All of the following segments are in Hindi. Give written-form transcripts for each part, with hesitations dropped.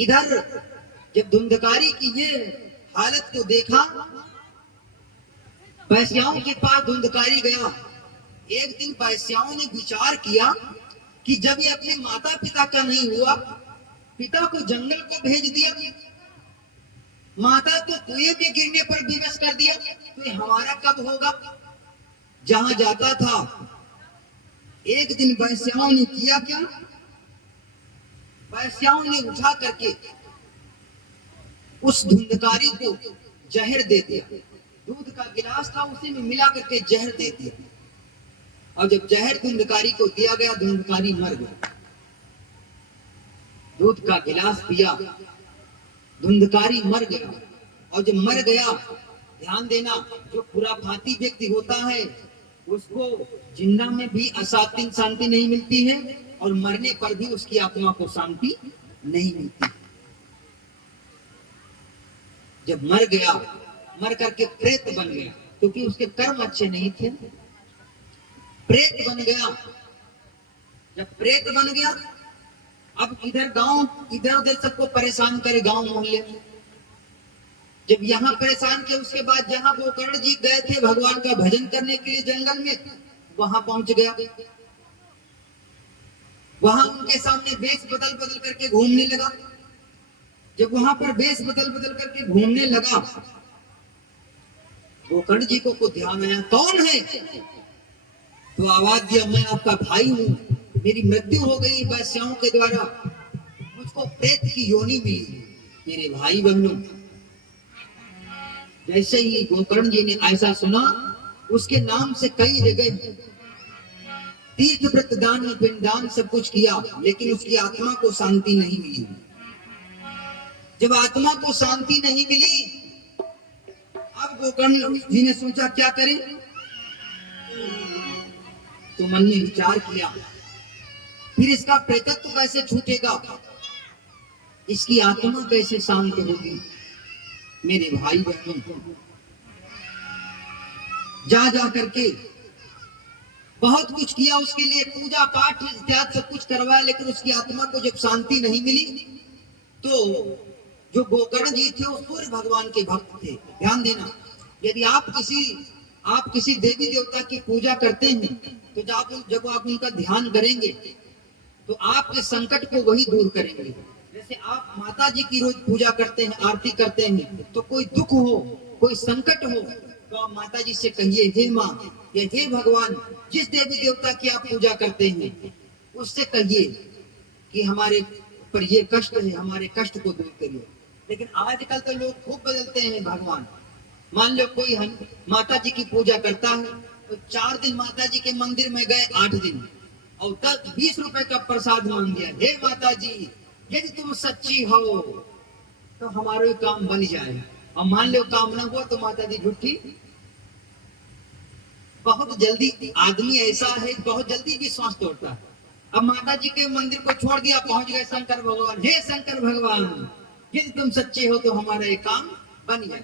इधर जब धुंधकारी की ये हालत को देखा, वैश्याओं के पास धुंधकारी गया। एक दिन वैश्याओं ने विचार किया कि जब ये अपने माता पिता का नहीं हुआ, पिता को जंगल को भेज दिया, माता को कुएं में गिरने पर विवश कर दिया, तो ये हमारा कब होगा। जहां जाता था, एक दिन वैश्याओं ने किया क्या, वैश्याओं ने उठा करके उस धुंधकारी को जहर दे दिया। दूध का गिलास था, उसी में मिला करके जहर दे दिया। और जब जहर धुंधकारी को दिया गया, धुंधकारी मर गया। दूध का गिलास पिया, धुंधकारी मर गया। और जब मर गया, ध्यान देना, जो खुराफाती व्यक्ति होता है उसको जिंदा में भी शांति नहीं मिलती है, और मरने पर भी उसकी आत्मा को शांति नहीं मिलती। जब मर गया, मर करके प्रेत बन गया, क्योंकि उसके कर्म अच्छे नहीं थे, प्रेत बन गया। जब प्रेत बन गया, अब इधर उधर सबको परेशान करे, गांव मोहल्ले में। जब यहाँ परेशान किया, उसके बाद जहां गोकर्ण जी गए थे भगवान का भजन करने के लिए जंगल में, वहां पहुंच गया। वहां उनके सामने वेश बदल बदल करके घूमने लगा। जब वहां पर वेश बदल बदल करके घूमने लगा, गोकर्ण जी को ध्यान आया, कौन है? तो आवाज दिया, मैं आपका भाई हूं, मेरी मृत्यु हो गई वैश्याओं के द्वारा, मुझको प्रेत की योनि मिली। मेरे भाई बहनों, जैसे ही गोकर्ण जी ने ऐसा सुना, उसके नाम से कई जगह तीर्थ व्रत दान पिंडदान सब कुछ किया, लेकिन उसकी आत्मा को शांति नहीं मिली। जब आत्मा को शांति नहीं मिली, अब गोकर्ण जी ने सोचा क्या करें। तो मन में विचार किया, फिर इसका प्रेतत्व कैसे छूटेगा, इसकी आत्मा कैसे शांत होगी। मेरे भाई बहनों, जा करके बहुत कुछ किया, उसके लिए पूजा पाठ इत्यादि सब कुछ करवाया, लेकिन उसकी आत्मा को जब शांति नहीं मिली, तो जो गोकर्ण जी थे वो सूर्य भगवान के भक्त थे। ध्यान देना, यदि आप किसी देवी देवता की पूजा करते हैं, तो जब आप उनका ध्यान करेंगे, तो आपके संकट को वही दूर करेंगे। जैसे आप माता जी की रोज पूजा करते हैं, आरती करते हैं, तो कोई दुख हो, कोई संकट हो, तो आप माता जी से कहिए, हे माँ या हे भगवान, जिस देवी देवता की आप पूजा करते हैं, उससे कहिए कि हमारे पर ये कष्ट है, हमारे कष्ट को दूर करिए। लेकिन आजकल तो लोग खूब बदलते हैं भगवान। मान लो कोई माता जी की पूजा करता है, तो 4 दिन माता जी के मंदिर में गए, 8 दिन, और 10-20 रुपए का प्रसाद मांग दिया, हे माता जी यदि तुम सच्ची हो तो हमारे काम बन जाए, और मान लो काम ना हुआ तो माता जी झूठी। बहुत जल्दी आदमी ऐसा है, बहुत जल्दी विश्वास तोड़ता है। अब माता जी के मंदिर को छोड़ दिया, पहुंच गए शंकर भगवान, हे शंकर भगवान यदि तुम सच्चे हो तो हमारा ये काम बन जाए।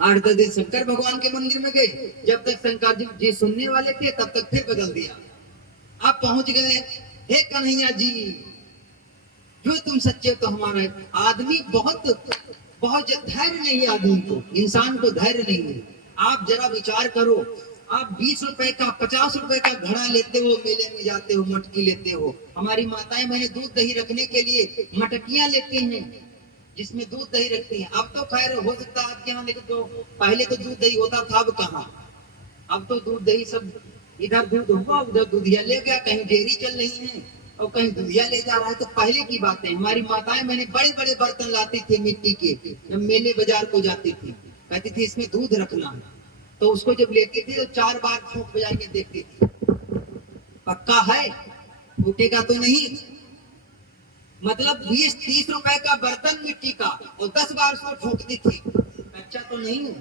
8-10 दिन शंकर भगवान के मंदिर में गए, जब तक शंकर जी सुनने वाले थे, तब तक फिर बदल दिया। आप पहुंच गए, हे कन्हैया जी जो तुम सच्चे हो तो हमारा। आदमी बहुत धैर्य नहीं है, आदमी को, इंसान को धैर्य नहीं है। आप जरा विचार करो, आप 20 रुपए का 50 रुपए का घड़ा लेते हो, मेले में जाते हो, मटकी लेते हो। हमारी माताएं मैंने दूध दही रखने के लिए मटकियां लेती हैं, जिसमें दूध दही रखती हैं। अब तो खैर हो सकता है आपके यहाँ, लेकिन तो पहले तो दूध दही होता था, अब कहाँ। अब तो दूध दही सब, इधर दूध होगा उधर दूधिया ले गया, कहीं डेयरी चल रही है और कहीं दूधिया ले जा रहा है। तो पहले की बातें, हमारी माताएं मैंने बड़े बड़े बर्तन लाती थी मिट्टी के, जब मेले बाजार को जाती थी, कहती थी इसमें दूध रखना है, तो उसको जब लेती थी तो 4 बार फूंक बजा के देखती थी, पक्का है, फूटेगा तो नहीं। मतलब 20-30 रुपए का बर्तन मिट्टी का, और 10 बार उसको ठोकती थी, अच्छा तो नहीं है।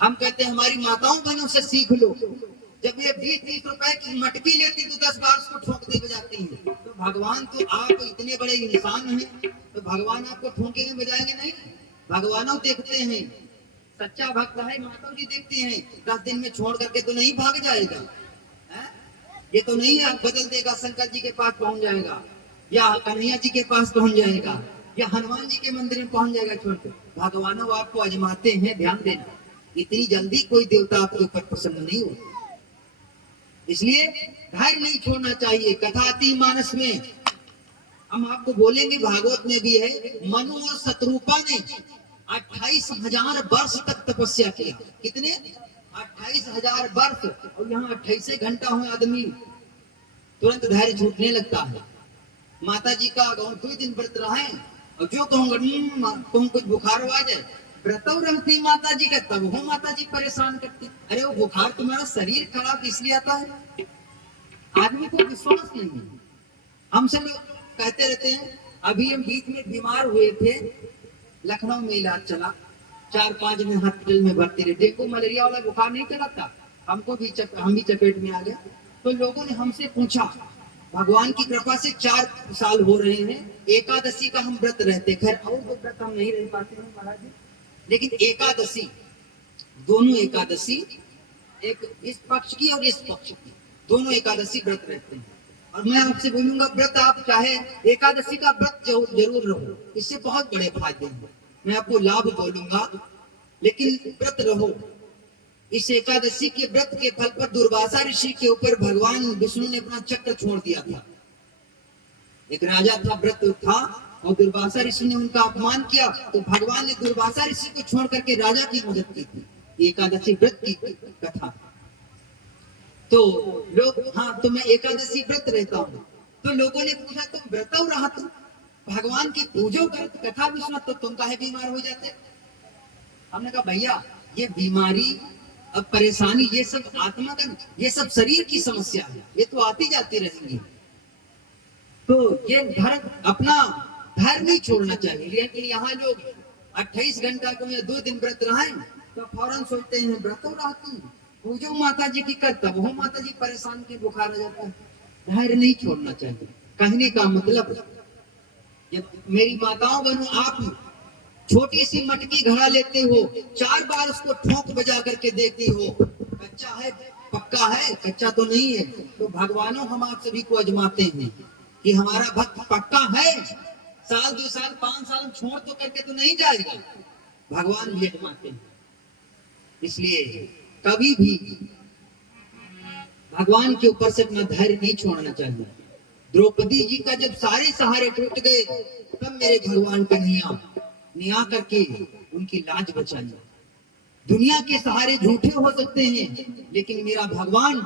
हम कहते हैं हमारी माताओं बहनों से सीख लो, जब ये 20-30 रुपए की मटकी लेती तो 10 बार उसको ठोकते बजाती हैं। तो भगवान तो आप इतने बड़े इंसान हैं, तो भगवान आपको ठोकेंगे बजाएंगे नहीं। भगवान देखते हैं, सच्चा भक्त है, माता जी देखती हैं, 10 दिन में छोड़ करके तो नहीं भाग जाएगा है? ये तो नहीं आप बदल देगा, शंकर जी के पास पहुंच जाएगा या कन्हैया जी के पास पहुंच जाएगा, या हनुमान जी के मंदिर में पहुंच जाएगा छोड़कर। भगवान वो आपको आजमाते हैं, ध्यान देना, इतनी जल्दी कोई देवता आपके ऊपर प्रसन्न नहीं होता। इसलिए धैर्य नहीं छोड़ना चाहिए। कथाति मानस में हम आपको बोलेंगे, भागवत में भी है, मनु और शत्रुपा ने 28,000 वर्ष तक तपस्या किया। कितने? 28,000 वर्ष। और यहाँ 28 घंटा हुए आदमी तुरंत धैर्य छूटने लगता है। माता जी का 2 दिन व्रत रहा है और जो कहूँगा तुम कुछ बुखार आ जाए, व्रतों रहती माता जी का, तब हो माता जी परेशान करते। अरे वो बुखार तुम्हारा शरीर खराब इसलिए आता है, आदमी को विश्वास नहीं है। हमसे लोग कहते रहते हैं, अभी हम बीच में बीमार हुए थे, लखनऊ में इलाज चला, 4-5 दिन हॉस्पिटल में भर्ती रहे, डेंगू मलेरिया वाला बुखार नहीं चला था, हमको भी हम भी चपेट में आ गए। तो लोगों ने हमसे पूछा, भगवान की कृपा से 4 साल हो रहे हैं, एकादशी का हम व्रत रहते, खैर और तो व्रत हम नहीं रह पाते हैं महाराज जी, लेकिन एकादशी, दोनों एकादशी, एक इस पक्ष की और इस पक्ष की, दोनों एकादशी व्रत रहते हैं। और मैं आपसे बोलूंगा, व्रत आप चाहे एकादशी का व्रत जरूर रहो, इससे बहुत बड़े फायदे हैं, मैं आपको लाभ बोलूंगा, लेकिन व्रत रहो। इस एकादशी के व्रत के फल पर दुर्वासा ऋषि के ऊपर भगवान विष्णु ने अपना चक्र छोड़ दिया था। एक राजा था, व्रत था, और दुर्वासा ऋषि ने उनका अपमान किया, तो भगवान ने दुर्वासा ऋषि को छोड़ करके राजा की मदद की थी। एकादशी व्रत की कथा। तो लोग, हाँ तो मैं एकादशी व्रत रहता हूँ, तो लोगों ने पूछा तुम व्रत रहा, तुम भगवान की पूजो कर, कथा भी सुना, तो तुम काहे बीमार हो जाते? हमने कहा भैया ये बीमारी, अब परेशानी, ये सब आत्मा का, ये सब शरीर की समस्या है, ये तो आती जाती रहेंगी। तो ये धर्म, अपना धर्म नहीं छोड़ना चाहिए। लेकिन यहाँ लोग 28 घंटा को या 2 दिन व्रत रहे तो फौरन सोचते हैं व्रत रहती, पूजो माता जी की कर, तब हो माता जी परेशान की बुखार आ जाता है। धैर्य नहीं छोड़ना चाहिए। कहने का मतलब, जब मेरी माताओं बनो, आप छोटी सी मटकी घड़ा लेते हो, 4 बार उसको ठोक बजा करके देखती हो, कच्चा है पक्का है, कच्चा तो नहीं है। तो भगवानों हम आप सभी को आजमाते हैं कि हमारा भक्त पक्का है, साल 2 साल 5 साल छोड़ तो करके तो नहीं जाएगा, भगवान भी आजमाते हैं। इसलिए कभी भी भगवान के ऊपर से अपना धैर्य नहीं छोड़ना चाहिए। द्रौपदी जी का जब सारे सहारे टूट गए, तब मेरे भगवान का निया करके उनकी लाज बचाई। दुनिया के सहारे झूठे हो सकते हैं, लेकिन मेरा भगवान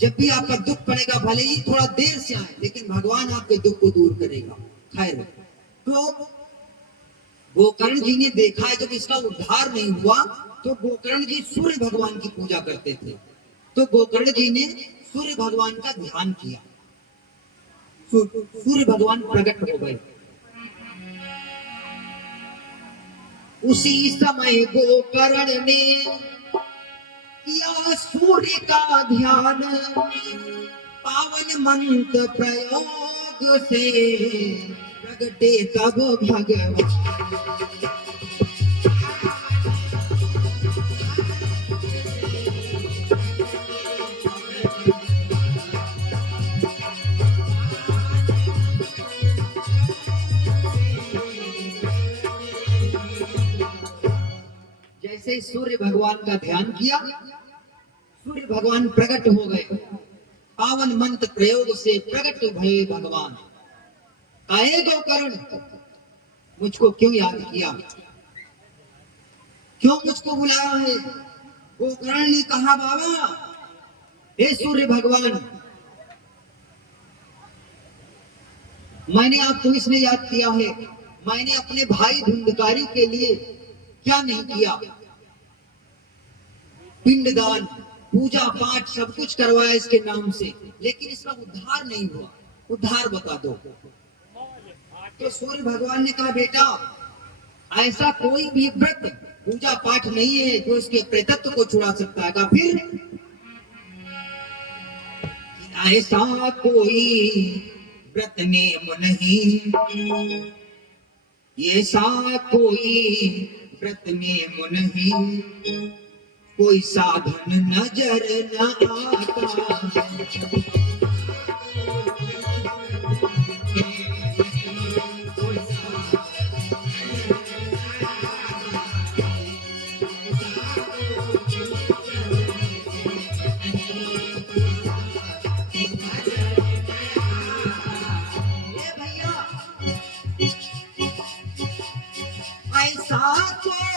जब भी आपका दुख पड़ेगा, भले ही थोड़ा देर से आए, लेकिन भगवान आपके दुख को दूर करेगा। खैर, तो गोकर्ण जी ने देखा है, जब इसका उद्धार नहीं हुआ तो गोकर्ण जी सूर्य भगवान की पूजा करते थे। तो गोकर्ण जी ने सूर्य भगवान का ध्यान किया, सूर्य भगवान प्रकट हो गए। उसी समय गोकर्ण ने किया सूर्य का ध्यान, पावन मंत्र प्रयोग से प्रगटे तब भगवान। जैसे सूर्य भगवान का ध्यान किया, सूर्य भगवान प्रकट हो गए, पावन मंत्र प्रयोग से प्रकट भये भगवान। आए गोकर्ण, मुझको क्यों याद किया, क्यों मुझको बुलाया है? गोकर्ण ने कहा, बाबा हे सूर्य भगवान, मैंने आपको इसलिए याद किया है, मैंने अपने भाई धुंधकारी के लिए क्या नहीं किया, पिंडदान, पूजा पाठ सब कुछ करवाया इसके नाम से, लेकिन इसका उद्धार नहीं हुआ, उद्धार बता दो। तो सूर्य भगवान ने कहा, बेटा ऐसा कोई भी व्रत पूजा पाठ नहीं है जो इसके प्रेतत्व को छुड़ा सकता है। फिर ऐसा कोई व्रत नियम नहीं, ऐसा कोई व्रत नियम नहीं, कोई साधन नजर न आता। कोई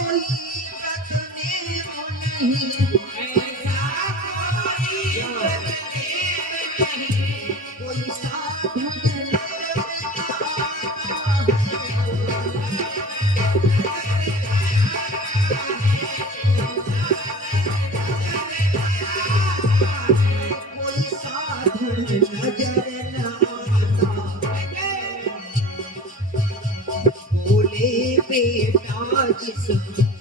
कोई व्रत नेम नहीं, कोई साधन कोई साधन नजर न आता। बोले बेटा जिस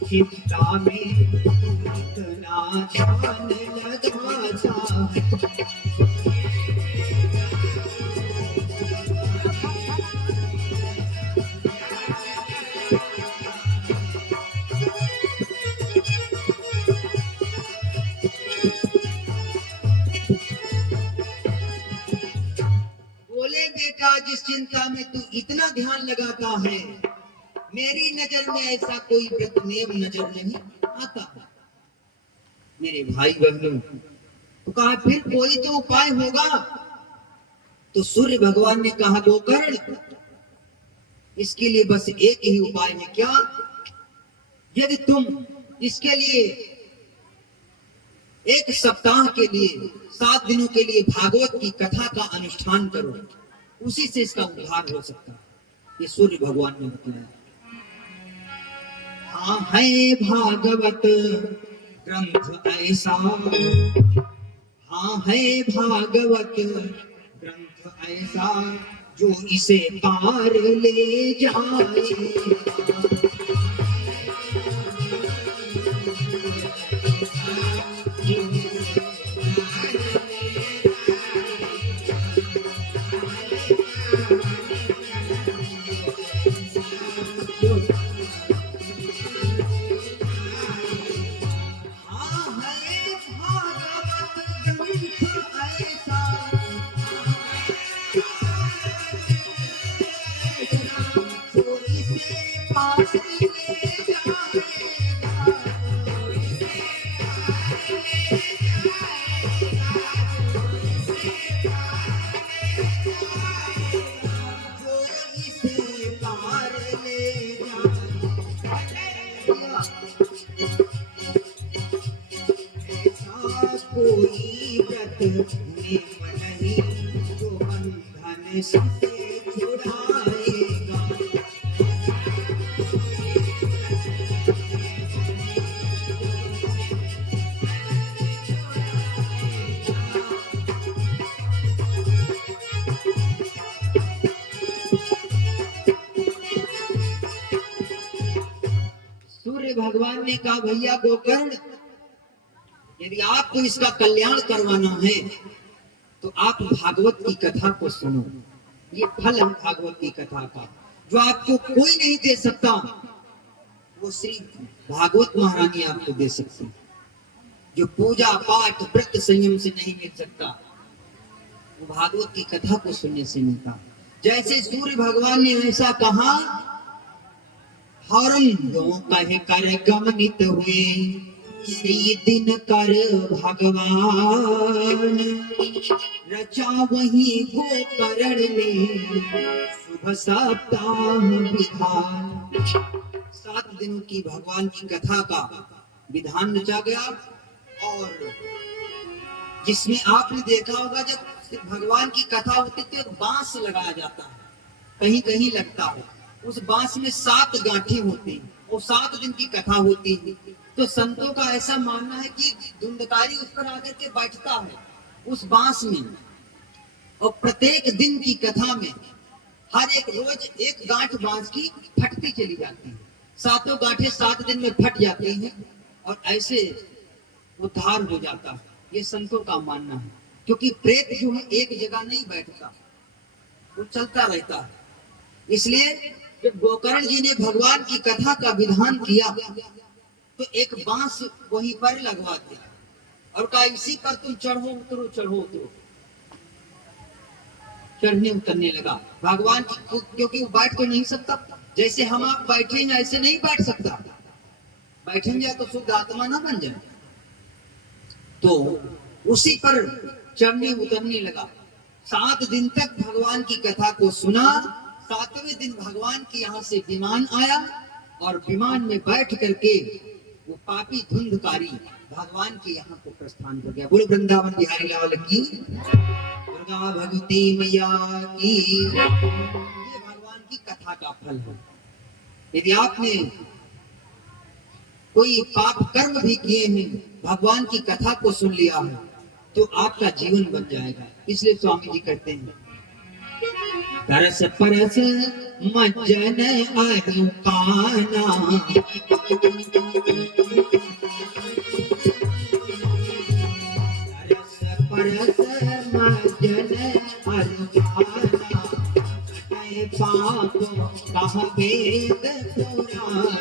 चिंता में इतना ध्यान लगाता है, बोले बेटा जिस चिंता में तू इतना ध्यान लगाता है, मेरी नजर में ऐसा कोई व्रत नियम नजर नहीं आता। मेरे भाई बहनों, तो कहा फिर कोई तो उपाय होगा। तो सूर्य भगवान ने कहा गोकर्ण, इसके लिए बस एक ही उपाय है। क्या? यदि तुम इसके लिए 1 सप्ताह के लिए 7 दिनों के लिए भागवत की कथा का अनुष्ठान करो, उसी से इसका उद्धार हो सकता है। ये सूर्य भगवान ने बताया। हाँ है भागवत ग्रंथ ऐसा, हाँ है भागवत ग्रंथ ऐसा, जो इसे पार ले जाए। कोई व्रत नेम नहीं, जो बंधन से छुड़ाएगा। सूर्य भगवान ने कहा भैया गोकर्ण, यदि आपको इसका कल्याण करवाना है तो आप भागवत की कथा को सुनो। ये फल है भागवत की कथा का, जो आपको कोई नहीं दे सकता, वो श्री भागवत महारानी आपको दे सकती। जो पूजा पाठ व्रत संयम से नहीं मिल सकता, वो भागवत की कथा को सुनने से मिलता। जैसे सूर्य भगवान ने ऐसा कहा, हरम दो कहे कर गमनित हुए श्री दिन कर भगवान, रचा वही गोकर्ण ने शुभ सप्ताह विधान। 7 दिनों की भगवान की कथा का विधान रचा गया, और जिसमें आपने देखा होगा जब भगवान की कथा होती थी तो बांस लगाया जाता है, कहीं कहीं लगता है। उस बांस में 7 गांठें होती हैं और 7 दिन की कथा होती है। तो संतों का ऐसा मानना है कि धुंधकारी उस पर आकर के बैठता है उस बांस में, और प्रत्येक दिन की कथा में हर एक रोज एक गांठ बांस की फटती चली जाती है। 7 गांठें 7 दिन में फट जाती हैं और ऐसे उद्धार हो जाता है। ये संतों का मानना है, क्योंकि प्रेत जो है एक जगह नहीं बैठता, वो चलता रहता है। इसलिए जब गोकर्ण जी ने भगवान की कथा का विधान किया तो एक बांस वहीं पर लगवा दिया और कहा इसी पर तुम चढ़ो उतरो, चढ़ो उतरो। चढ़ने उतरने लगा भगवान की, क्योंकि वो बैठ तो नहीं सकता, जैसे हम आप बैठेंगे ऐसे नहीं बैठ सकता। बैठेंगे तो शुद्ध आत्मा ना बन जाए। तो उसी पर चढ़ने उतरने लगा। 7 दिन तक भगवान की कथा को सुना। 7वें दिन भगवान के यहाँ से विमान आया और विमान में बैठ करके वो पापी धुंधकारी भगवान के यहाँ को प्रस्थान कर गया। बोलो वृंदावन बिहारी लाल की, दुर्गा भगवती मैया की। ये भगवान की कथा का फल है। यदि आपने कोई पाप कर्म भी किए हैं, भगवान की कथा को सुन लिया है, तो आपका जीवन बन जाएगा। इसलिए स्वामी जी कहते हैं, तरस परस मज्जन अरुकाना, तरस परस मज्जन अरुकाना, पाप कह वेद पुराना।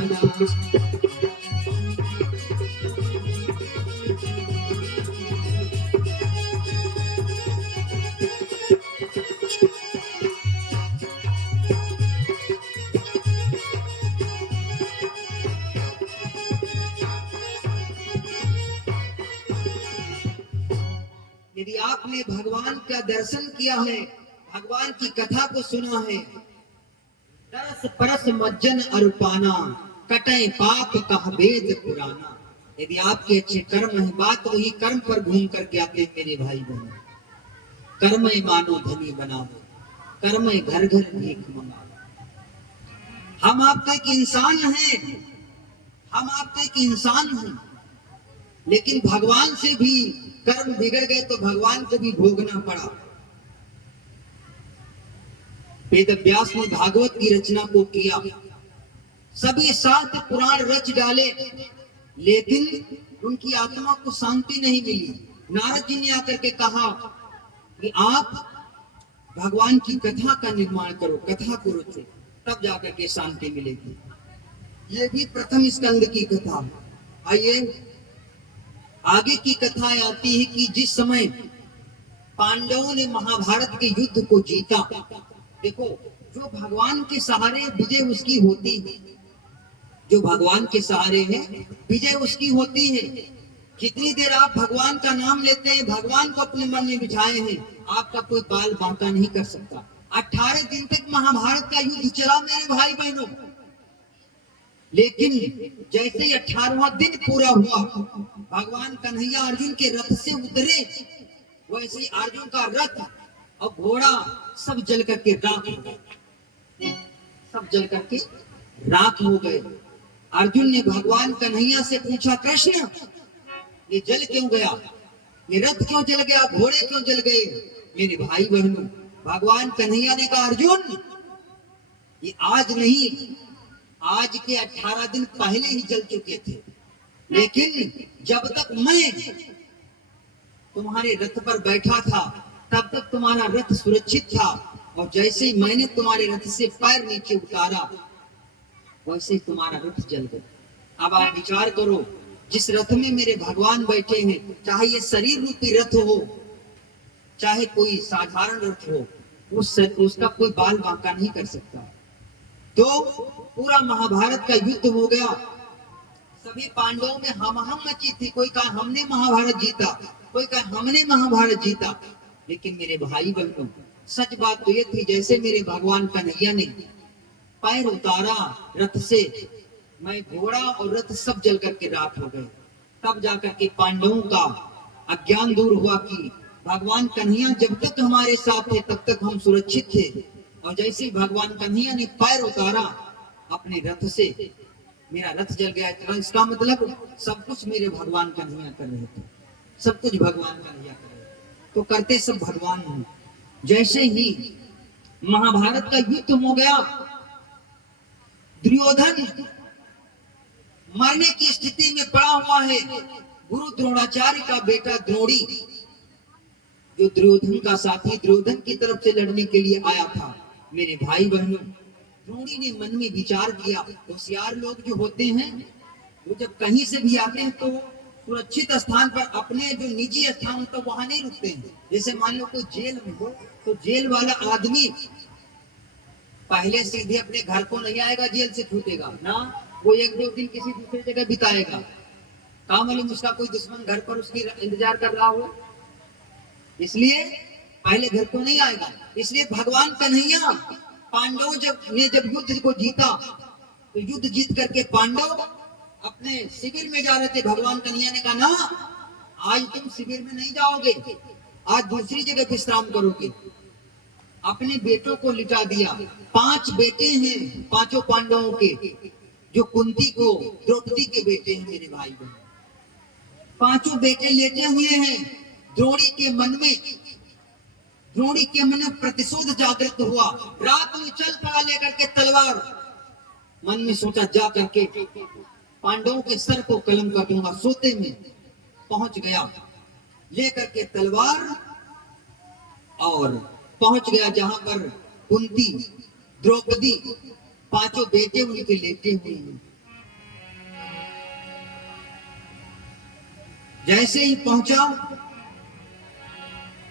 यदि आपने भगवान का दर्शन किया है, भगवान की कथा को सुना है, तरस परस मज्जन अरुपाना, कटे पाप कह वेद पुराना। यदि आपके अच्छे कर्म है, बात वही कर्म पर घूम करके आते हैं मेरे भाई बहन। कर्म मानो धनी बना दो, कर्म घर घर भीख मंगा। हम आप तो एक इंसान हैं, हम आप तो एक इंसान हैं, लेकिन भगवान से भी कर्म बिगड़ गए तो भगवान को भी भोगना पड़ा। वेद व्यास ने भागवत की रचना को किया, सभी 7 पुराण रच डाले, लेकिन उनकी आत्मा को शांति नहीं मिली। नारद जी ने आकर के कहा कि आप भगवान की कथा का निर्माण करो, कथा को रचो, तब जाकर के शांति मिलेगी। ये भी प्रथम स्कंद की कथा। आइए आगे की कथा आती है कि जिस समय पांडवों ने महाभारत के युद्ध को जीता, देखो जो भगवान के सहारे विजय उसकी होती है, जो भगवान के सहारे है विजय उसकी होती है। जितनी देर आप भगवान का नाम लेते हैं, भगवान को अपने मन में बिठाए हैं, आपका कोई बाल बांका नहीं कर सकता। 18 दिन तक महाभारत का युद्ध चला मेरे भाई बहनों, लेकिन जैसे ही 18वां दिन पूरा हुआ, भगवान कन्हैया अर्जुन के रथ से उतरे, वैसे ही अर्जुन का रथ और घोड़ा सब जल करके राख हो गए, सब जल करके राख हो गए। अर्जुन ने भगवान कन्हैया से पूछा, कृष्ण ये जल क्यों गया, ये रथ क्यों जल गया, घोड़े क्यों जल गए? मेरे भाई बहनों, भगवान कन्हैया ने कहा, अर्जुन ये आज नहीं, आज के 18 दिन पहले ही जल चुके थे, लेकिन जब तक मैं तुम्हारे रथ पर बैठा था तब तक तुम्हारा रथ सुरक्षित था, और जैसे ही मैंने तुम्हारे रथ से पैर नीचे उतारा, वैसे ही तुम्हारा रथ जल गया। अब आप विचार करो, जिस रथ में मेरे भगवान बैठे हैं, चाहे ये शरीर रूपी रथ हो, चाहे कोई साधारण रथ हो, उसका कोई बाल बांका नहीं कर सकता। तो पूरा महाभारत का युद्ध हो गया, सभी पांडवों में हम मची थी। कोई कहा हमने महाभारत जीता, कोई कहा हमने महाभारत जीता, लेकिन मेरे भाई बहनों, सच बात तो ये थी, जैसे मेरे भगवान कन्हैया ने पैर उतारा रथ से, मैं घोड़ा और रथ सब जल करके राख हो गए। तब जाकर के पांडवों का अज्ञान दूर हुआ कि भगवान कन्हैया जब तक हमारे साथ थे तब तक हम सुरक्षित थे, और जैसे भगवान कन्हैया ने पैर उतारा अपने रथ से, मेरा रथ जल गया। इसका मतलब सब कुछ मेरे भगवान कन्हैया कर रहे थे, सब कुछ भगवान कन्हैया कर रहे थे, तो करते सब भगवान हैं। जैसे ही महाभारत का युद्ध हो गया, दुर्योधन मरने की स्थिति में पड़ा हुआ है। गुरु द्रोणाचार्य का बेटा द्रोणी, जो दुर्योधन का साथी, दुर्योधन की तरफ से लड़ने के लिए आया था। मेरे भाई बहनों, द्रोणी ने मन में विचार किया, होशियार लोग जो होते हैं वो जब कहीं से भी आते हैं तो सुरक्षित स्थान पर, अपने जो निजी स्थान होता है वहां नहीं रुकते हैं। जैसे मान लो कोई जेल में हो, तो जेल वाला आदमी पहले सीधे अपने घर को नहीं आएगा, जेल से छूटेगा ना, वो 1-2 दिन किसी दूसरी जगह बिताएगा। काम मालूम उसका कोई दुश्मन घर पर उसकी इंतजार कर रहा हो, इसलिए पहले घर को नहीं आएगा। इसलिए भगवान कन्हैया पांडवों जब युद्ध को जीता, तो युद्ध जीत करके पांडव अपने शिविर में जा रहे थे। भगवान कन्हैया ने कहा ना, आज तुम शिविर में नहीं जाओगे, आज दूसरी जगह विश्राम करोगे। अपने बेटों को लिटा दिया। 5 बेटे हैं पांचों पांडवों के, जो कुंती को द्रौपदी के बेटे हैं मेरे भाई बहन। 5 बेटे लेटे हुए हैं। द्रोणी के मन में प्रतिशोध जागृत हुआ। रात में चल पड़ा लेकर के तलवार। मन में सोचा जा करके पांडवों के सर को कलम काटूंगा। सोते में पहुंच गया लेकर के तलवार और पहुंच गया जहां पर कुंती, द्रौपदी, 5 बेटे उनके लेटे हुए हैं। जैसे ही पहुंचा,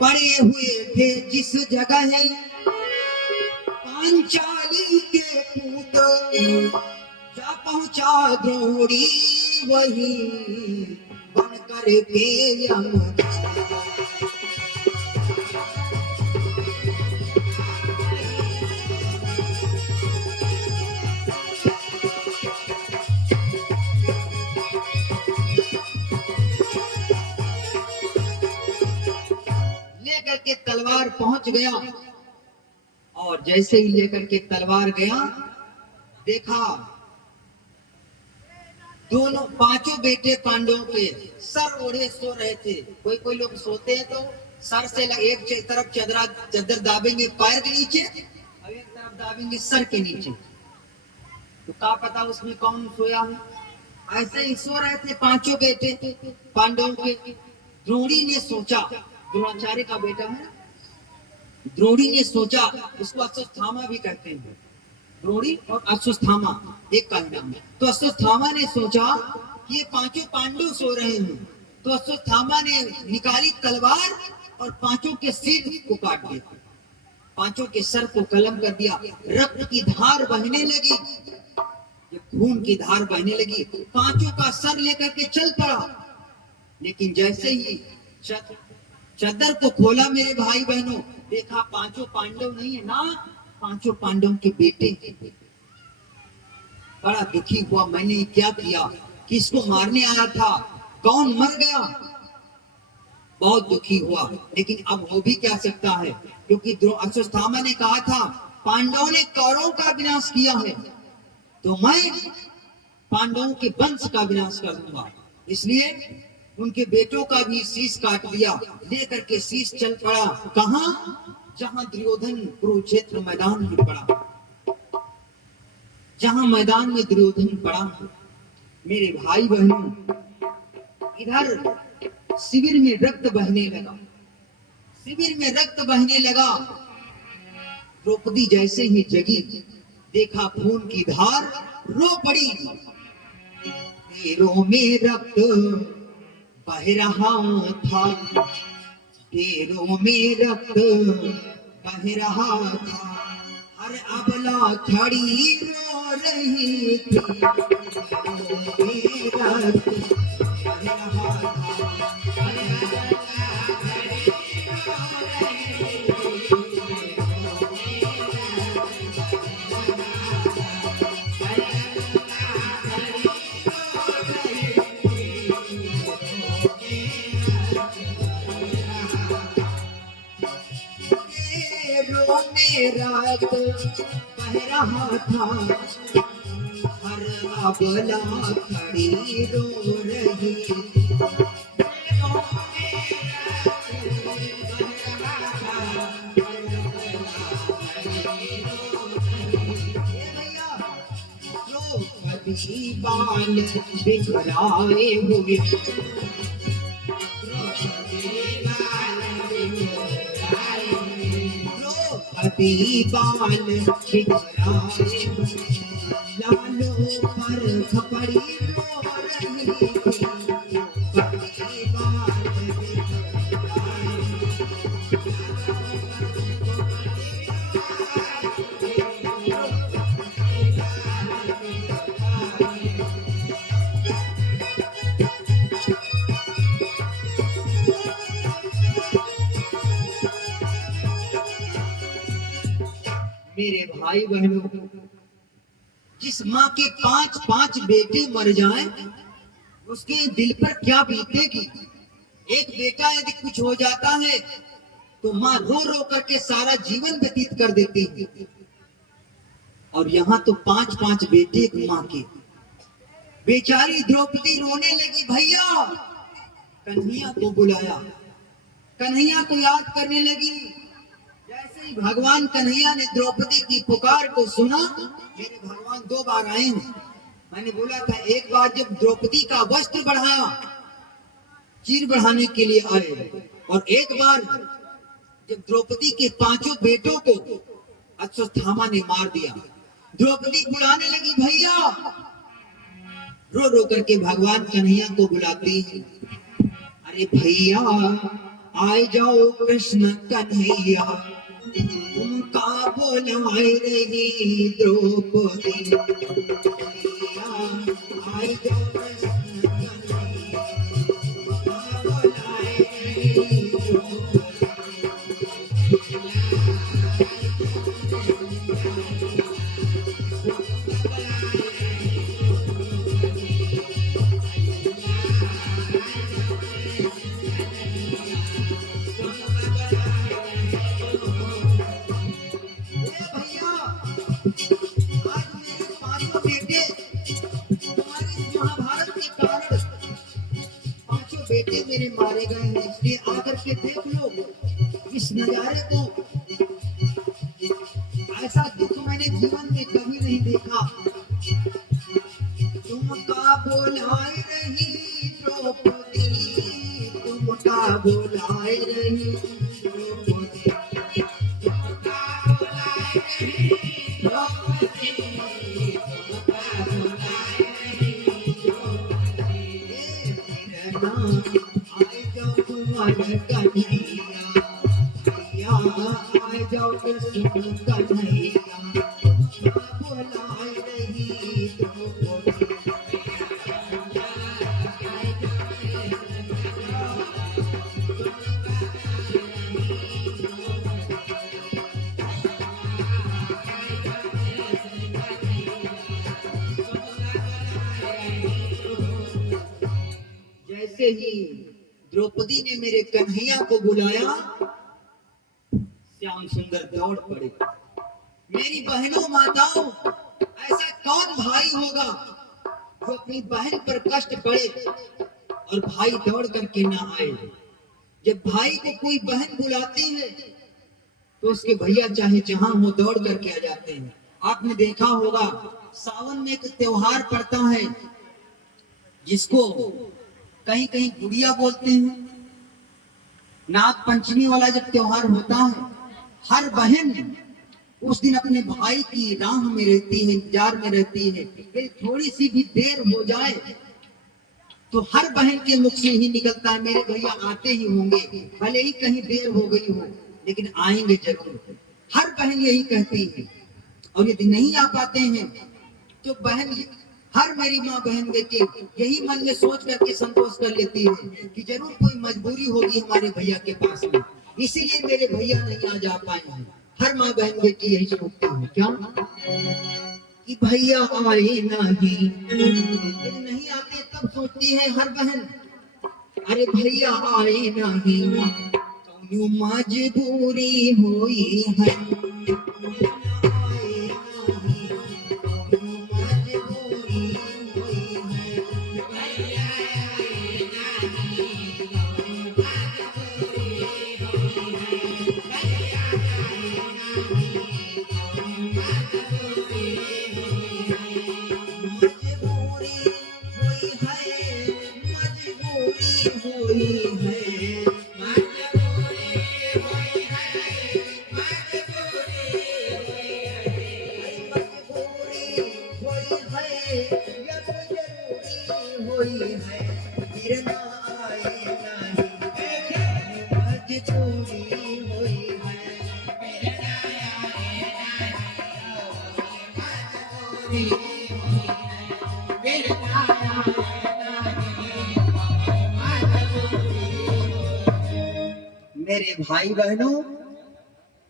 पड़े हुए थे जिस जगह है पांचाली के पुत्र, जा पहुंचा द्रोणी वही बन करके यमराज। लेकर के तलवार पहुंच गया और जैसे ही लेकर के तलवार गया, देखा दोनों 5 बेटे पांडवों के सर ओढ़े सो रहे थे। कोई लोग सोते हैं तो सर से एक तरफ चादर दाबेंगे पैर के नीचे और एक तरफ दाबेंगे सर के नीचे, तो क्या पता उसमें कौन सोया हो। ऐसे ही सो रहे थे 5 बेटे पांडवों के। द्रोणी ने सोचा, द्रोणाचार्य का बेटा है, द्रोणी ने सोचा, उसको अश्वत्थामा भी कहते हैं, द्रोणी और अश्वत्थामा एक का नाम है। तो अश्वत्थामा ने सोचा कि ये 5 पांडव सो रहे हैं, तो अश्वत्थामा ने निकाली तलवार और 5 के सिर को काट दिया। 5 के सर को कलम कर दिया। रक्त की धार बहने लगी, खून की धार बहने लगी। 5 का सर लेकर के चल पड़ा, लेकिन जैसे ही चादर को खोला मेरे भाई बहनों, देखा 5 पांडव नहीं है ना, 5 पांडवों के बेटे। बड़ा दुखी हुआ, मैंने क्या किया, किसको मारने आया था, कौन मर गया। बहुत दुखी हुआ, लेकिन अब हो भी क्या सकता है, क्योंकि अश्वत्थामा ने कहा था पांडवों ने कौरवों का विनाश किया है, तो मैं पांडवों के वंश का विनाश कर दूंगा। इसलिए उनके बेटों का भी शीश काट दिया। लेकर के शीश चल पड़ा कहां, जहां दुर्योधन कुरुक्षेत्र मैदान में पड़ा, जहां मैदान में दुर्योधन पड़ा। मेरे भाई बहनों, इधर शिविर में रक्त बहने लगा, शिविर में रक्त बहने लगा। द्रौपदी जैसे ही जगी, देखा खून की धार, रो पड़ी। पैरों में रक्त बह रहा था, पैरों में रक्त बह रहा था, हर अबला खड़ी रो रही थी। पैरों में रक्त बह रहा था, हर अबला खड़ी रो रही थी। रात बह रहा था, हर अबला खड़ी रो रही थी। द्रौपदी बाल बिखराए हुए, बाल बिखराए, लालों पर खपड़ी रो रही थी। बाल मेरे भाई बहनों, जिस माँ के 5-5 बेटे मर जाएं, उसके दिल पर क्या बीतेगी। एक बेटा यदि कुछ हो जाता है तो माँ रो रो करके सारा जीवन व्यतीत कर देती है। और यहाँ तो 5-5 बेटे एक माँ के। बेचारी द्रौपदी रोने लगी, भैया कन्हैया को बुलाया, कन्हैया को याद करने लगी। जैसे ही भगवान कन्हैया ने द्रौपदी की पुकार को सुना, मेरे भगवान 2 बार आए हैं। मैंने बोला था एक बार जब द्रौपदी का वस्त्र बढ़ाया, चीर बढ़ाने के लिए आए, और एक बार जब द्रौपदी के 5 बेटों को अश्वत्थामा ने मार दिया। द्रौपदी बुलाने लगी, भैया रो रो करके भगवान कन्हैया को बुलाती है। अरे भैया आए जाओ कृष्ण कन्हैया, तुमका बोलाए रही द्रौपदी। भैया आए जाओ कृष्ण कन्हैया, तुमका बोलाए रही द्रौपदी। बेटे मेरे मारे गए हैं, इसलिए आकर के देख लो इस नजारे को। ऐसा दुख मैंने जीवन में कभी नहीं देखा। तुमका बोलाए रही द्रौपदी, तुमका बोलाए रही द्रौपदी, तुमका बोलाए रही द्रौपदी, तुमका बोलाए रही द्रौपदी। आए जाओ तुम्हारे कन्हैया, भैया आए जाओ कृष्ण कन्हैया, बोलाए रही द्रौपदी। जैसे ही द्रौपदी ने मेरे कन्हैया को बुलाया, श्याम सुंदर दौड़ पड़े। मेरी बहनों माताओं, ऐसा कौन भाई होगा जो अपनी बहन पर कष्ट पड़े और भाई दौड़ करके ना आए। जब भाई को कोई बहन बुलाती है तो उसके भैया चाहे जहां हो दौड़ करके आ जाते हैं। आपने देखा होगा सावन में एक त्योहार पड़ता है जिसको कहीं कहीं गुड़िया बोलते हैं। नाग पंचमी वाला जब त्योहार होता है, हर बहन उस दिन अपने भाई की राह में रहती है, इंतजार में रहती है। फिर थोड़ी सी भी देर हो जाए तो हर बहन के मुख से ही निकलता है, मेरे भैया आते ही होंगे, भले ही कहीं देर हो गई हो लेकिन आएंगे जरूर। हर बहन यही कहती है। और यदि नहीं आ पाते हैं तो बहन, हर मेरी माँ बहन बेटी यही मन में सोच करके संतोष कर लेती है कि जरूर कोई मजबूरी होगी हमारे भैया के पास में, इसीलिए मेरे भैया नहीं आ जा पाए हैं। हर माँ बहन बेटी यही सोचती है, क्या कि भैया आए नहीं। नहीं आते तब सोचती है हर बहन, अरे भैया आए नहीं, कौनो मजबूरी हुई है। मेरे भाई बहनों,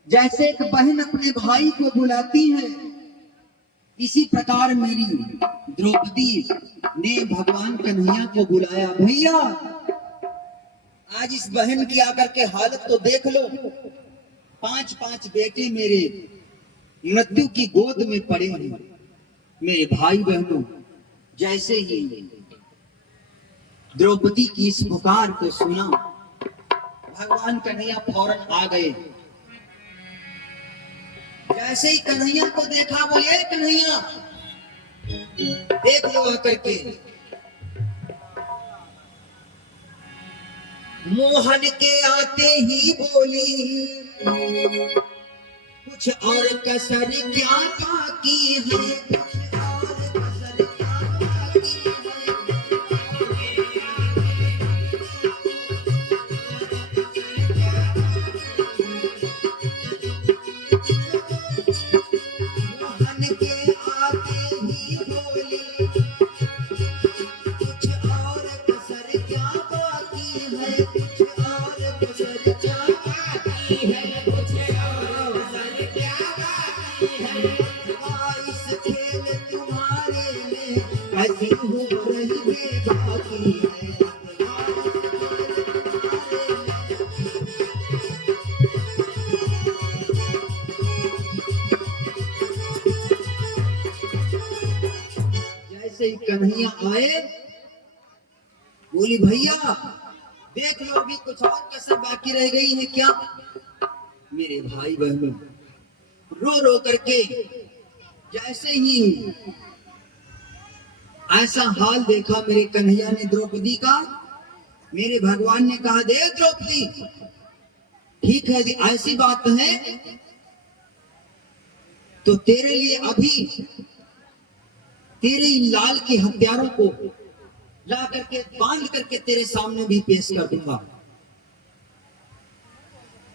जैसे एक बहन अपने भाई को बुलाती है इसी प्रकार मेरी द्रौपदी ने भगवान कन्हैया को बुलाया, भैया आज इस बहन की आकर के हालत तो देख लो, 5-5 बेटे मेरे मृत्यु की गोद में पड़े हैं। मेरे भाई बहनों, जैसे ही द्रौपदी की इस पुकार को सुना, भगवान कन्हैया फौरन आ गए। जैसे ही कन्हैया को देखा, बोले कन्हैया देख लो आकर के। मोहन के आते ही बोली, कुछ और कसर क्या बाकी है, जैसे ही कन्हैया आए, बोली भैया देख लो अभी कुछ और कसर बाकी रह गई है क्या। मेरे भाई बहनों रो रो करके जैसे ही ऐसा हाल देखा मेरे कन्हैया ने द्रौपदी का, मेरे भगवान ने कहा, दे द्रौपदी ठीक है, ऐसी बात है तो तेरे लिए अभी तेरे इन लाल के हत्यारों को ला करके बांध करके तेरे सामने भी पेश कर दूंगा।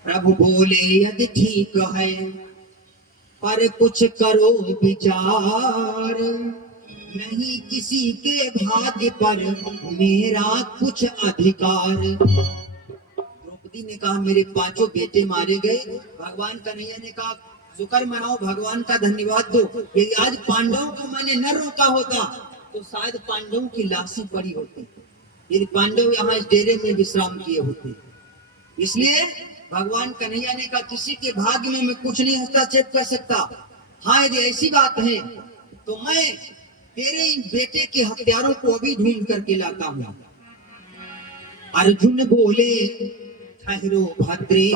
प्रभु बोले यदि ठीक है पर कुछ करो विचार, नहीं किसी के भाग्य पर मेरा कुछ अधिकार। द्रौपदी ने कहा मेरे 5 बेटे मारे गए। भगवान कन्हैया ने कहा शुक्र मनाओ, भगवान का धन्यवाद दो, यदि आज पांडवों को मैंने न रोका होता तो शायद पांडवों की लाशें पड़ी होती, यदि पांडव यहाँ इस डेरे में विश्राम किए होते। इसलिए भगवान कन्हैया ने कहा किसी के भाग्य में मैं कुछ नहीं हस्तक्षेप कर सकता। हाँ यदि ऐसी बात है तो मैं तेरे इन बेटे के हत्यारों को अभी ढूंढ करके लाता हूँ। अर्जुन बोले ठहरो भद्रे,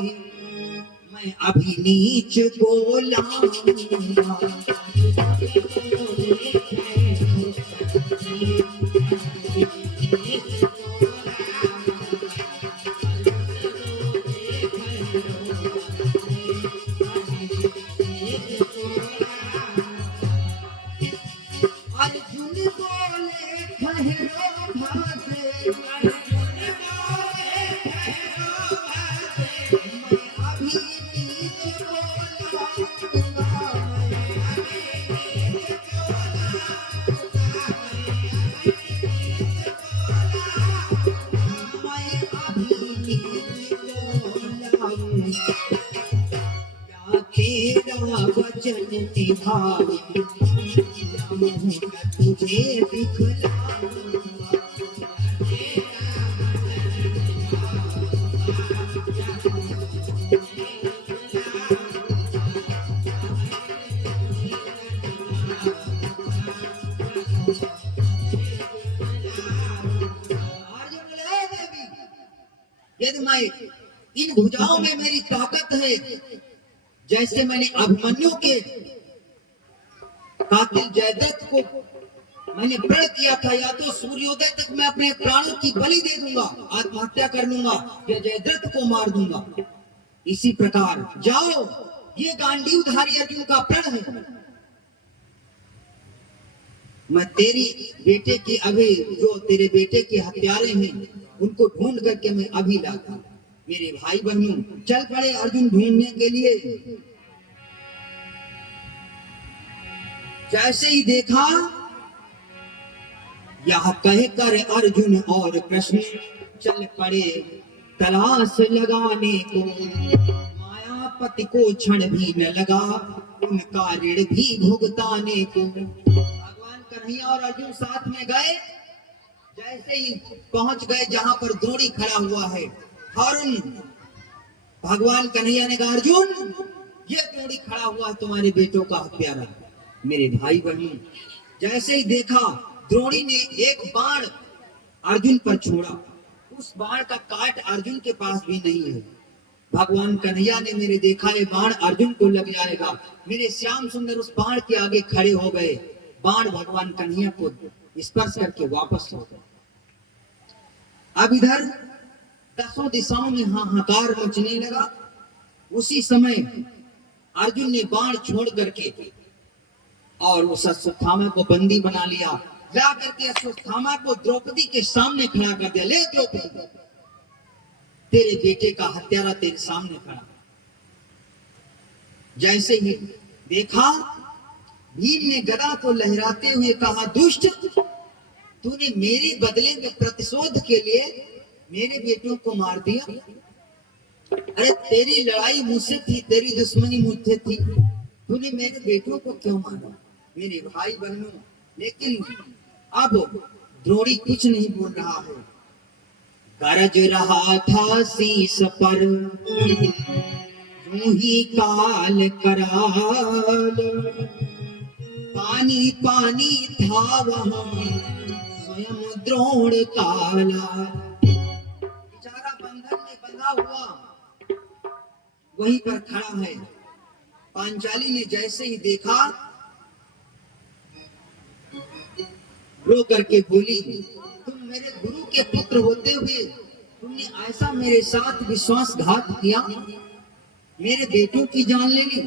मैं अभी नीच को लाऊंगा। वचन निभाए तुझे दिखलाऊंगा। यदि मैं इन भुजाओं में मेरी ताकत है, जैसे मैंने अभिमन्यु के कातिल जयद्रथ को मैंने प्रण किया था, या तो सूर्योदय तक मैं अपने प्राणों की बलि दे दूंगा, आत्महत्या कर लूंगा या जयद्रथ को मार दूंगा। इसी प्रकार जाओ, ये गांडीवधारी अर्जुन का प्रण है। मैं तेरी बेटे के अभी जो तेरे बेटे के हत्यारे हैं उनको ढूंढ करके मैं अभी लाता। मेरे भाई बहनों चल पड़े अर्जुन ढूंढने के लिए। जैसे ही देखा, यह कहकर अर्जुन और कृष्ण चल पड़े तलाश लगाने को। मायापति को क्षण भी न लगा उनका ऋण भी भुगताने को। भगवान कन्हैया और अर्जुन साथ में गए। जैसे ही पहुंच गए जहां पर द्रोणी खड़ा हुआ है, फौरन भगवान कन्हैया ने कहा, अर्जुन ये द्रोणी खड़ा हुआ है तुम्हारे बेटों का हत्यारा। मेरे भाई बहनों, जैसे ही देखा द्रोणी ने एक बाण अर्जुन पर छोड़ा, उस बाण का काट अर्जुन के पास भी नहीं है। भगवान कन्हैया ने मेरे देखा ये बाण अर्जुन को लग जाएगा, मेरे श्याम सुंदर उस बाण के आगे खड़े हो गए। बाण भगवान कन्हैया को स्पर्श करके वापस हो गए। अब इधर दसों दिशाओं में हाहाकार मचने लगा। उसी समय अर्जुन ने बाण छोड़ करके और उस अश्वत्थामा को बंदी बना लिया। ला करके अश्वत्थामा को द्रौपदी के सामने खड़ा कर दिया। ले द्रौपदी, तेरे बेटे का हत्यारा तेरे सामने खड़ा। जैसे ही देखा, भीम ने गदा को लहराते हुए कहा, दुष्ट, तूने मेरे बदले में प्रतिशोध के लिए मेरे बेटों को मार दिया। अरे तेरी लड़ाई मुझसे थी, तेरी दुश्मनी मुझसे थी, तूने मेरे बेटों को क्यों मारा? मेरे भाई बहनों, लेकिन अब द्रोणी कुछ नहीं बोल रहा है। गरज रहा था शीस पर यूं ही काल कराल, पानी पानी था वहां स्वयं द्रोण काला। बेचारा बंधन में बंधा हुआ वहीं पर खड़ा है। पांचाली ने जैसे ही देखा, रो करके बोली, तुम मेरे गुरु के पुत्र होते हुए तुमने ऐसा मेरे साथ विश्वासघात किया, मेरे बेटों की जान ले ली।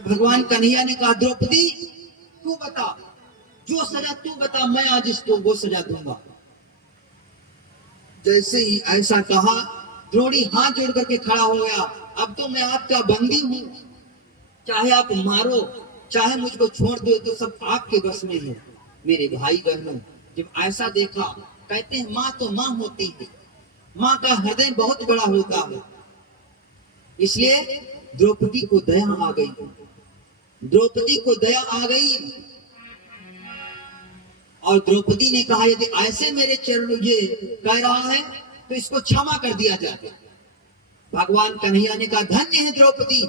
भगवान कन्हैया ने कहा, द्रौपदी तू बता, जो सजा तू बता, मैं आज इसको वो सजा दूंगा। जैसे ही ऐसा कहा, द्रोणी हाथ जोड़ करके खड़ा हो गया। अब तो मैं आपका बंदी हूं, चाहे आप मारो चाहे मुझको छोड़ दो, तो सब आपके बस में है। मेरे भाई बहनों, जब ऐसा देखा, कहते हैं माँ तो माँ होती है, माँ का हृदय बहुत बड़ा होता है। इसलिए द्रौपदी को दया आ गई, द्रौपदी को दया आ गई और द्रौपदी ने कहा, यदि ऐसे मेरे चरण ये कह रहा है तो इसको क्षमा कर दिया जाए। भगवान कन्हैया ने कहा, धन्य है द्रौपदी,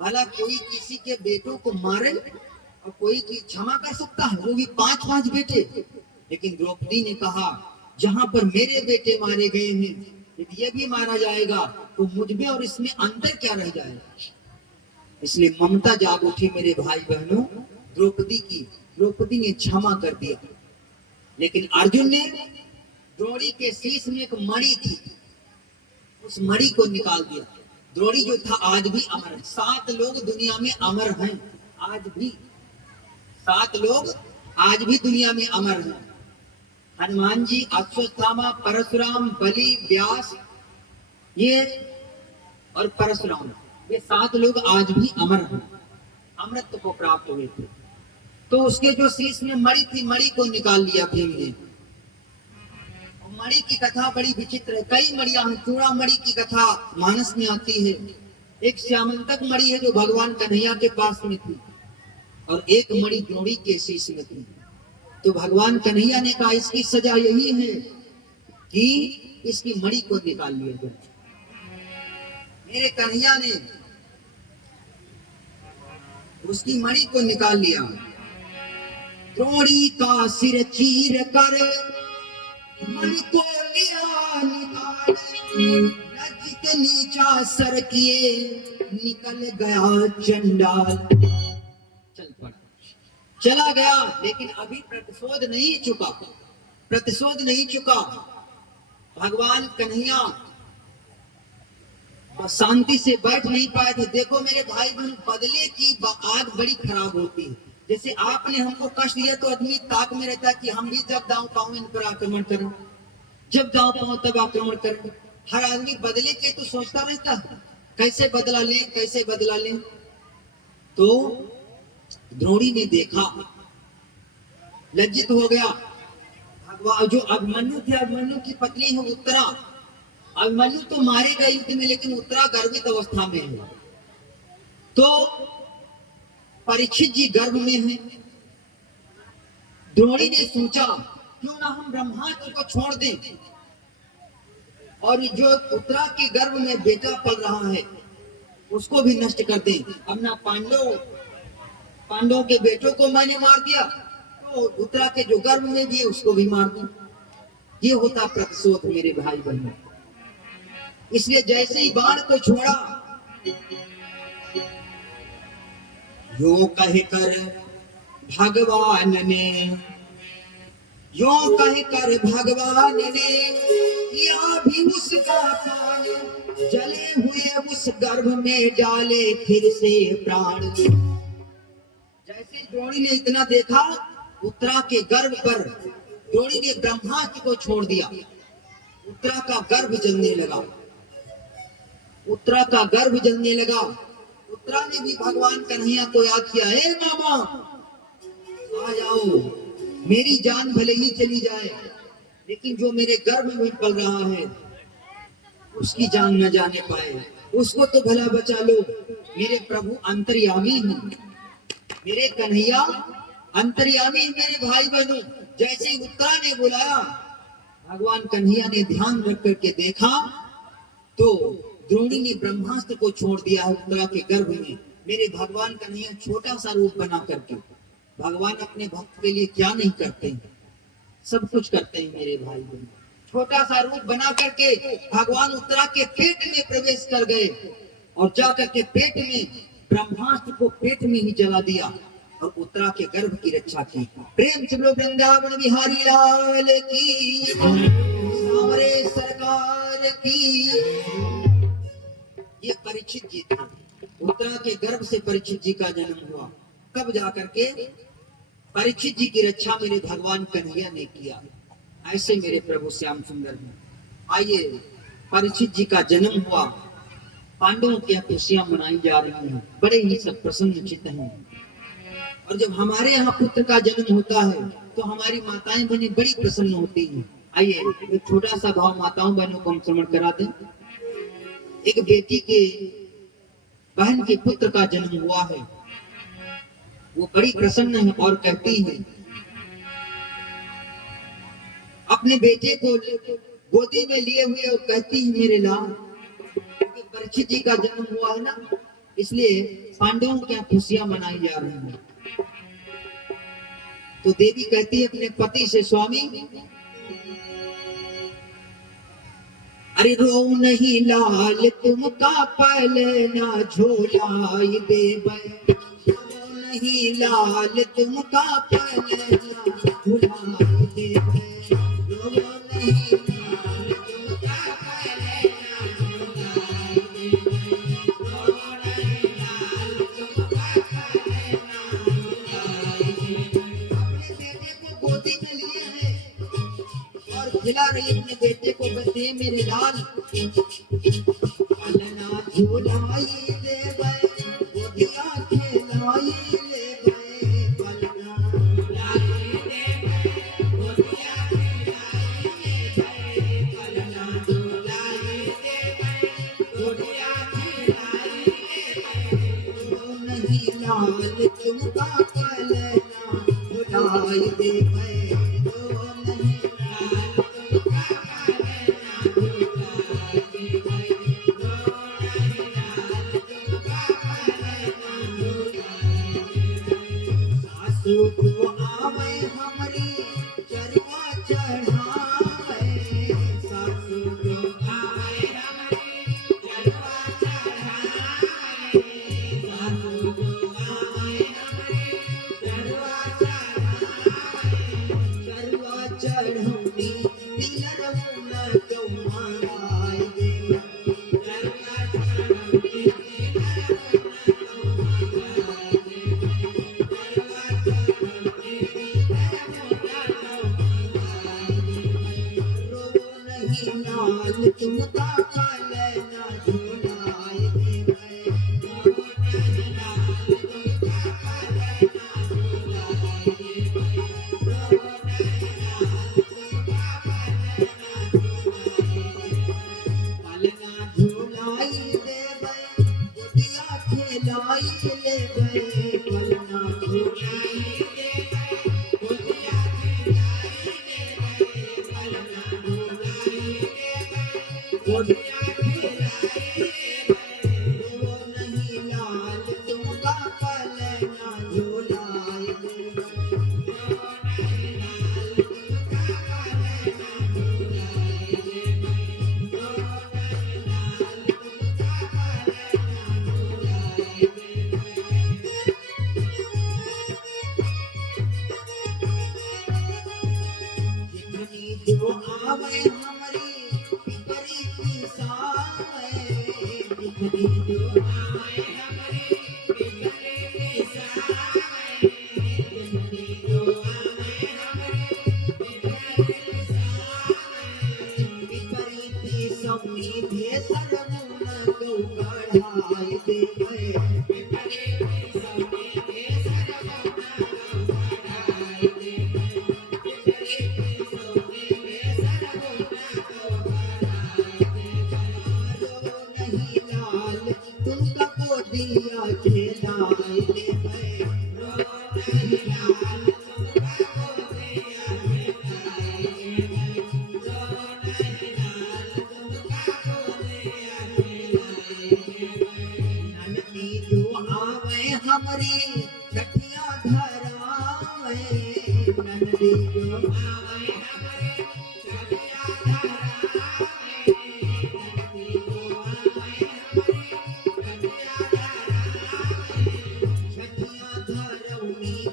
भला कोई किसी के बेटों को मारे और कोई की क्षमा कर सकता है, वो भी 5-5 बेटे। लेकिन द्रौपदी ने कहा, जहां पर मेरे बेटे मारे गए हैं, यदि ये भी मारा जाएगा तो मुझ में और इसमें अंतर क्या रह जाएगा। इसलिए ममता जाग उठी मेरे भाई बहनों द्रौपदी की। द्रौपदी ने क्षमा कर दिया। लेकिन अर्जुन ने, द्रोणी के शीश में एक मणि थी, उस मणि को निकाल दिया। द्रोणी जो था आज भी अमर है। 7 लोग दुनिया में अमर हैं, आज भी 7 लोग आज भी दुनिया में अमर हैं। हनुमान जी, अश्वत्थामा, परशुराम, बलि, व्यास, ये और परशुराम, ये 7 लोग आज भी अमर हैं, अमृत को प्राप्त हुए थे। तो उसके जो शीश में मणि थी, मणि को निकाल लिया भीम ने। मणि की कथा बड़ी विचित्र है, कई मणियां हैं। चूड़ामणि की कथा मानस में आती है। एक श्यामंतक मणि है जो भगवान कन्हैया के पास में थी, और एक मणि द्रोणी के शीश में थी। तो भगवान कन्हैया ने कहा, इसकी सजा यही है कि इसकी मणि को निकाल लिया जाए। मेरे कन्हैया ने उसकी मणि को निकाल लिया। द्रोणी का सिर चीर कर मणि को लिया निकाल, लज्जित नीचा सर किए निकल गया चंडाल। चल पड़ा, चला गया। लेकिन अभी प्रतिशोध नहीं चुका, प्रतिशोध नहीं चुका। भगवान कन्हैया शांति से बैठ नहीं पाए थे। देखो मेरे भाई बहन, बदले की आग बड़ी खराब होती है। जैसे आपने हमको कष्ट दिया तो आदमी ताक में रहता है कि हम भी जब दांव पाऊं इन पर आक्रमण करें, जब दांव पाऊं तब आक्रमण करें। हर आदमी बदले के तो सोचता रहता है, कैसे बदला लें, कैसे बदला लें। तो द्रोणी ने देखा, लज्जित हो गया। भगवान जो अभिमन्यु थे, अभिमन्यु की पत्नी है उत्तरा। अभिमन्यु तो मारे गए युद्ध में, लेकिन उत्तरा गर्भित अवस्था में है। तो परीक्षित जी गर्भ में हैं। द्रोणी ने सोचा क्यों ना हम ब्रह्मास्त्र को छोड़ दें और जो उत्तरा के गर्भ में बेटा पल रहा है उसको भी नष्ट कर दें। अब ना पांडवों के बेटों को मैंने मार दिया तो उत्तरा के जो गर्भ में भी है उसको भी मार दूं। ये होता प्रतिशोध मेरे भाई बहनों। इसलिए जैसे ही बाण को छोड़ा, यो कहकर भगवान ने किया भी उसका पान, जले हुए उस गर्भ में डाले फिर से प्राण। जैसे द्रोणी ने इतना देखा, उत्तरा के गर्भ पर द्रोणी ने ब्रह्मास्त्र को छोड़ दिया। उत्तरा का गर्भ जलने लगा। उत्तरा ने भी भगवान कन्हैया को याद किया, हे मामा आ जाओ, मेरी जान भले ही चली जाए लेकिन जो मेरे गर्भ में पल रहा है उसकी जान न जाने पाए, उसको तो भला बचा लो। मेरे प्रभु अंतर्यामी हैं, मेरे कन्हैया अंतर्यामी, मेरे भाई बहनों। जैसे उत्तरा ने बुलाया, भगवान कन्हैया ने ध्यान रख करके देखा तो द्रोणी ने ब्रह्मास्त्र को छोड़ दिया है उत्तरा के गर्भ में। मेरे भगवान कन्हैया छोटा सा रूप बना करके, भगवान अपने भक्त के लिए क्या नहीं करते हैं, सब कुछ करते हैं मेरे भाई बहन। छोटा सा रूप बना करके भगवान उत्तरा के पेट में प्रवेश कर गए और जाकर के पेट में ब्रह्मास्त्र को पेट में ही जला दिया और उत्तरा के गर्भ की रक्षा की। प्रेम से लोग वृंदावन बिहारी लाल की, सावरे सरकार की। ये परीक्षित जी थे। उत्तरा के गर्भ से परीक्षित जी का जन्म हुआ। कब जाकर के परीक्षित जी की रक्षा मेरे भगवान कन्हैया ने किया। ऐसे मेरे प्रभु श्याम सुंदर हैं। आइए, परीक्षित जी का जन्म हुआ, पांडवों की खुशियां मनाई जा रही हैं, बड़े ही सब प्रसन्न चित्त हैं। और जब हमारे यहाँ पुत्र का जन्म होता है तो हमारी माताएं बहनें बड़ी प्रसन्न होती हैं। आइए, एक छोटा सा भाव माताओं बहनों को हम श्रवण करा दें। एक बेटी के बहन के पुत्र का जन्म हुआ है, वो बड़ी प्रसन्न है और कहती है, अपने बेटे को गोदी में लिए हुए और कहती है, मेरे लाल, क्योंकि परीक्षित जी का जन्म हुआ है ना, इसलिए पांडवों की खुशियां मनाई जा रही हैं। तो देवी कहती है अपने पति से, स्वामी अरे रो नहीं लाल तुमका पलना झोलाई देबै, रो नहीं लाल तुमका पलना झोलाई देबै, रो नहीं लाल तुमका पलना झोलाई देबै, रो नहीं लाल तुमका पलना झोलाई देबै। अपने बेटे को गोदी में लिए है और खिला रही अपने बेटे को, कहते मेरे लाल पलना झूलाई देबै, गोदिया खेलाई देबै, पलना झूलाई देबै, गोदिया खेलाई देबै, पलना झूलाई देबै, गोदिया खेलाई देबै, रो नहीं लाल तुमका पलना झूलाई देबै, रो नहीं लाल तुमका को आवे हमारी चरवा चढ़ावे, सासू को आवे हमारी चरवा चढ़ावे, सासू को आवे हमारी चरवा चढ़ावे, चरवा चढ़ौनी दिलर मुन कौमाई देव, चरवा चढ़ौनी दिलर मुन कौमाई लाल तुमका पलना झूलाई देबै, रो नहीं लाल तुमका पलना झूलाई देबै, रो नहीं लाल तुमका पलना झूलाई देबै, पलना झूलाई देबै, गोदिया खेलाई नहीं लाल तुमका पलना झूलाए जो आवे हमारी बड़ी की सावे जितनी जो आवे हमारी बड़ी की सावे जितनी जो आवे हमारी बड़ी की समी दे सरमुन को बढ़ाई दे गए बड़ी की समी दे सरमुन को बढ़ाई दे तुमका दिया खेलाए दे गए नहीं लाल तुमका दिया खेलाए नहीं लाल तुमका दिया खेलाए नंदी जो आवे हमारी छठिया धरावे नंदी जो आवे हमारी छठिया धरावे नंदी जो आवे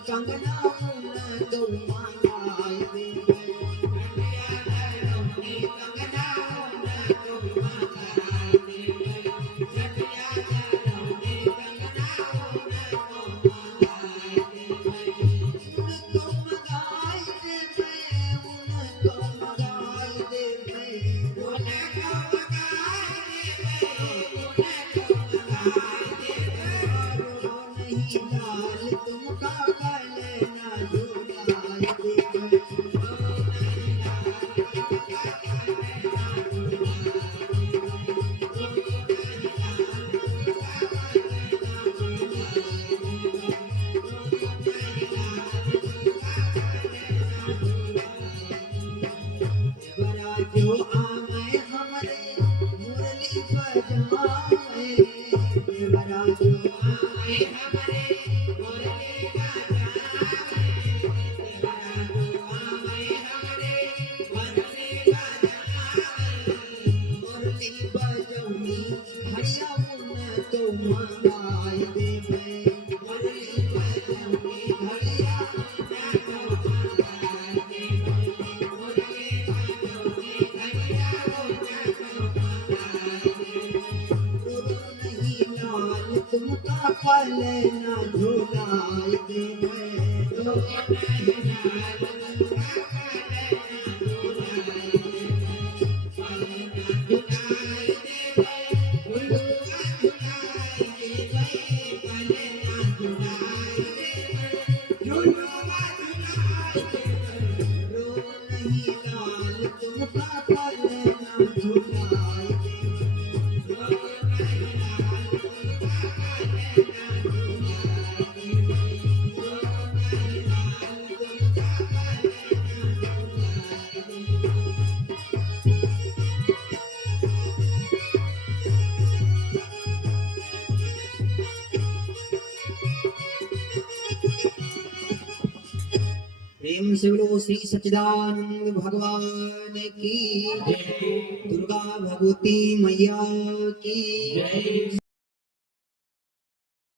कंगना मुना तो मांगाए दे कंगना मुना तो मांगाए दे कंगना मुना तो मांगाए दे उनको मंगाए दे उनको मंगाए दे उनको मंगाए दे नहीं लाल तुमका पलना झूलाए दे जो आवे हमारे मुरली बजावे देवरा जो आवे हमारे मुरली बजावे देवरा जो आवे हमारे मुरली बजावे मुरली बजौनी हरिया मुन तो मंगाए देवे मुरली बजौनी हरिया मुन तो मंगाए देवे मुरली बजौनी हरिया मुन तो मंगाए देवे नहीं लाल तुमका पलना झूलाए देवे नहीं लाल तुमका पलना झूलाए देवे पलना झूलाए देवे उल्लुआ झूलाए देवे पलना झूलाए देवे झूलुआ झूलाए देवे रो नहीं लाल तुमका पलना झूलाए देवे रो नहीं लाल तुमका पलना झूलाए देवे रो नहीं लाल तुमका पलना झूलाए देवे प्रेम से बोलो श्री सच्चिदानंद भगवान की जय दुर्गा भगवती मैया की जय।